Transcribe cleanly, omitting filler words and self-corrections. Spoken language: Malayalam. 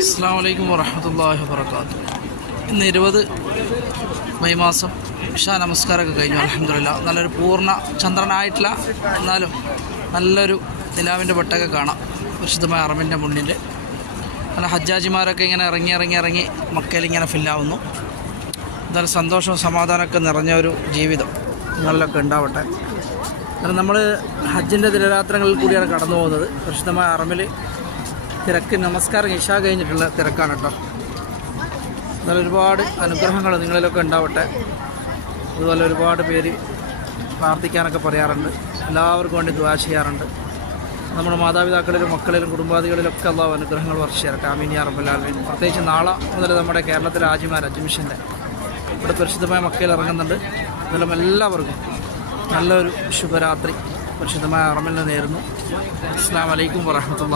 അസ്സലാമു അലൈക്കും വറഹ്മത്തുള്ളാഹി വബറകാതുഹു. ഇന്ന് 20 മെയ് മാസം ഇശാ നമസ്കാരമൊക്കെ കഴിഞ്ഞു. അൽഹംദുലില്ലാഹ് നല്ലൊരു പൂർണ്ണ ചന്ദ്രനായിട്ടില്ല, എന്നാലും നല്ലൊരു നിലാവിൻ്റെ വെട്ടമൊക്കെ കാണാം പരിശുദ്ധമായ ഹറമിൻ്റെ മുന്നിൽ. നല്ല ഹജ്ജാജിമാരൊക്കെ ഇങ്ങനെ ഇറങ്ങി മക്കയിൽ ഇങ്ങനെ ഫില്ലാവുന്നു. എന്തായാലും സന്തോഷവും സമാധാനമൊക്കെ നിറഞ്ഞ ഒരു ജീവിതം നിങ്ങളിലൊക്കെ ഉണ്ടാവട്ടെ. കാരണം നമ്മൾ ഹജ്ജിൻ്റെ ദിനരാത്രങ്ങളിൽ കൂടിയാണ് കടന്നു പോകുന്നത്. പരിശുദ്ധമായ ഹറമിൽ തിരക്ക്, നമസ്കാരം ഇശാ കഴിഞ്ഞിട്ടുള്ള തിരക്കാണ് കേട്ടോ. എന്നാലും ഒരുപാട് അനുഗ്രഹങ്ങൾ നിങ്ങളിലൊക്കെ ഉണ്ടാവട്ടെ. അതുപോലെ ഒരുപാട് പേര് പ്രാർത്ഥിക്കാനൊക്കെ പറയാറുണ്ട്, എല്ലാവർക്കും വേണ്ടി ദുആ ചെയ്യാറുണ്ട്. നമ്മുടെ മാതാപിതാക്കളിലും മക്കളിലും കുടുംബാദികളിലൊക്കെ അല്ലാഹു അനുഗ്രഹങ്ങൾ വർഷിച്ചു തരട്ടെ. ആമീൻ യാ റബ്ബൽ ആലമീൻ. പ്രത്യേകിച്ച് നാളെ മുതൽ നമ്മുടെ കേരളത്തിലെ ഹാജിമാർ ഹജ്ജ് മിഷൻ്റെ ഇവിടെ പരിശുദ്ധമായ മക്കയിൽ ഇറങ്ങുന്നുണ്ട്. അതെല്ലാം എല്ലാവർക്കും നല്ലൊരു ശുഭരാത്രി പരിശുദ്ധമായ ഹറമിൽ നിന്ന് നേരുന്നു. അസ്സലാമു അലൈക്കും വറഹ്മത്തുള്ളാഹി.